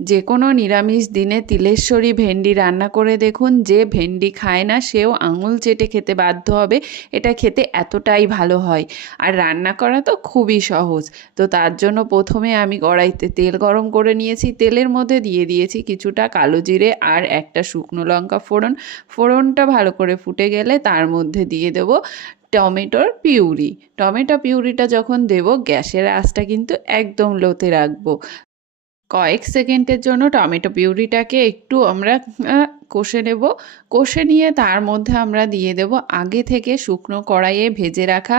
যে কোনো নিরামিষ দিনে তিলেশ্বরী ভেন্ডি রান্না করে দেখুন, যে ভেন্ডি খায় না সেও আঙুল চেটে খেতে বাধ্য হবে। এটা খেতে এতটাই ভালো হয়, আর রান্না করা তো খুবই সহজ। তো তার জন্য প্রথমে আমি কড়াইতে তেল গরম করে নিয়েছি, তেলের মধ্যে দিয়ে দিয়েছি কিছুটা কালো জিরে আর একটা শুকনো লঙ্কা ফোড়ন। ফোড়নটা ভালো করে ফুটে গেলে তার মধ্যে দিয়ে দেব টমেটোর পিউরি। টমেটো পিউরিটা যখন দেব, গ্যাসের আঁচটা কিন্তু একদম লোতে রাখবো। কয়েক সেকেন্ডের জন্য টমেটো পিউরিটাকে একটু আমরা কষে নেব। কষে নিয়ে তার মধ্যে আমরা দিয়ে দেব আগে থেকে শুকনো কড়াইয়ে ভেজে রাখা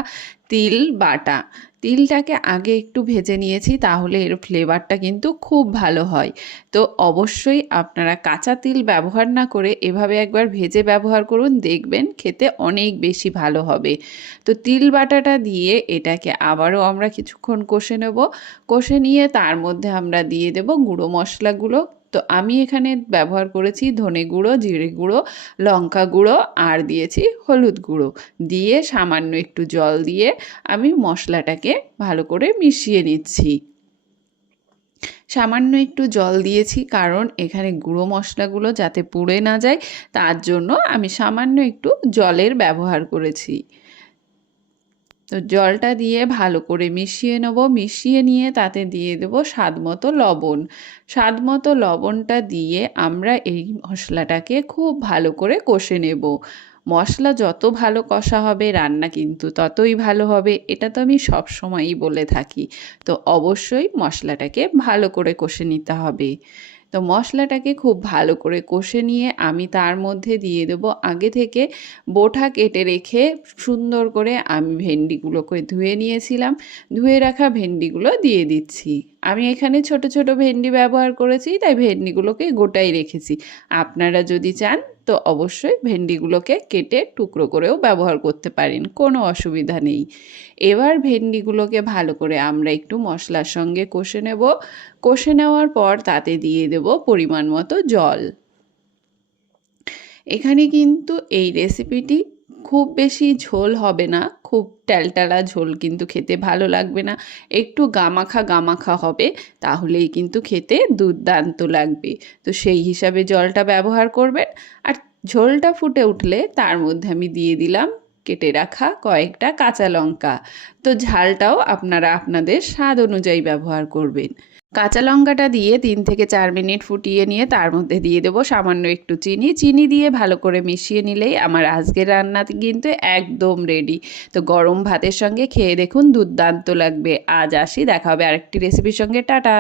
তিল বাটা। তিলটাকে আগে একটু ভেজে নিয়েছি, তাহলে এর ফ্লেভারটা কিন্তু খুব ভালো হয়। তো অবশ্যই আপনারা কাঁচা তিল ব্যবহার না করে এভাবে একবার ভেজে ব্যবহার করুন, দেখবেন খেতে অনেক বেশি ভালো হবে। তো তিল বাটাটা দিয়ে এটাকে আবারও আমরা কিছুক্ষণ কষে নেব। কষে নিয়ে তার মধ্যে আমরা দিয়ে দেব গুঁড়ো মশলাগুলো। তো আমি এখানে ব্যবহার করেছি ধনে গুঁড়ো, জিরে গুঁড়ো, লঙ্কা গুঁড়ো আর দিয়েছি হলুদ গুঁড়ো। দিয়ে সামান্য একটু জল দিয়ে আমি মশলাটাকে ভালো করে মিশিয়ে নিচ্ছি। সামান্য একটু জল দিয়েছি, কারণ এখানে গুঁড়ো মশলাগুলো যাতে পুড়ে না যায়, তার জন্য আমি সামান্য একটু জলের ব্যবহার করেছি। তো জলটা দিয়ে ভালো করে মিশিয়ে নেব। মিশিয়ে নিয়ে তাতে দিয়ে দেব স্বাদ মতো লবণ। স্বাদ মতো লবণটা দিয়ে আমরা এই মশলাটাকে খুব ভালো করে কষে নেব। মশলা যত ভালো কষা হবে রান্না কিন্তু ততই ভালো হবে, এটা তো আমি সবসময়ই বলে থাকি। তো অবশ্যই মশলাটাকে ভালো করে কষে নিতে হবে। তো মশলাটাকে খুব ভালো করে কষে নিয়ে আমি তার মধ্যে দিয়ে দেব আগে থেকে বোটা কেটে রেখে সুন্দর করে আমি ভেন্ডিগুলোকে ধুয়ে নিয়েছিলাম। ধুয়ে রাখা ভেন্ডিগুলো দিয়ে দিচ্ছি। আমি এখানে ছোট ছোট ভেন্ডি ব্যবহার করেছি, তাই ভেন্ডিগুলোকে গোটাই রেখেছি। আপনারা যদি চান তো অবশ্যই ভেন্ডিগুলোকে কেটে টুকরো করেও ব্যবহার করতে পারেন, কোনো অসুবিধা নেই। এবার ভেন্ডিগুলোকে ভালো করে আমরা একটু মশলার সঙ্গে কষে নেব। কষে নেওয়ার পর তাতে দিয়ে দেব পরিমাণ মতো জল। এখানে কিন্তু এই রেসিপিটি খুব বেশি ঝোল হবে না, খুব ট্যালটালা ঝোল কিন্তু খেতে ভালো লাগবে না, একটু গামাখা গামাখা হবে, তাহলেই কিন্তু খেতে দুর্দান্ত লাগবে। তো সেই হিসাবে জলটা ব্যবহার করবেন। আর ঝোলটা ফুটে উঠলে তার মধ্যে আমি দিয়ে দিলাম কেটে রাখা কয়েকটা কাঁচা লঙ্কা। তো ঝালটাও আপনারা আপনাদের স্বাদ অনুযায়ী ব্যবহার করবেন। কাঁচা লঙ্কাটা দিয়ে 3 থেকে 4 মিনিট ফুটিয়ে নিয়ে তার মধ্যে দিয়ে দেবো সামান্য একটু চিনি। চিনি দিয়ে ভালো করে মিশিয়ে নিলেই আমার আজকের রান্নাতে কিন্তু একদম রেডি। তো গরম ভাতের সঙ্গে খেয়ে দেখুন, দুর্দান্ত লাগবে। আজ আসি, দেখা হবে আরেকটি রেসিপির সঙ্গে। টাটা।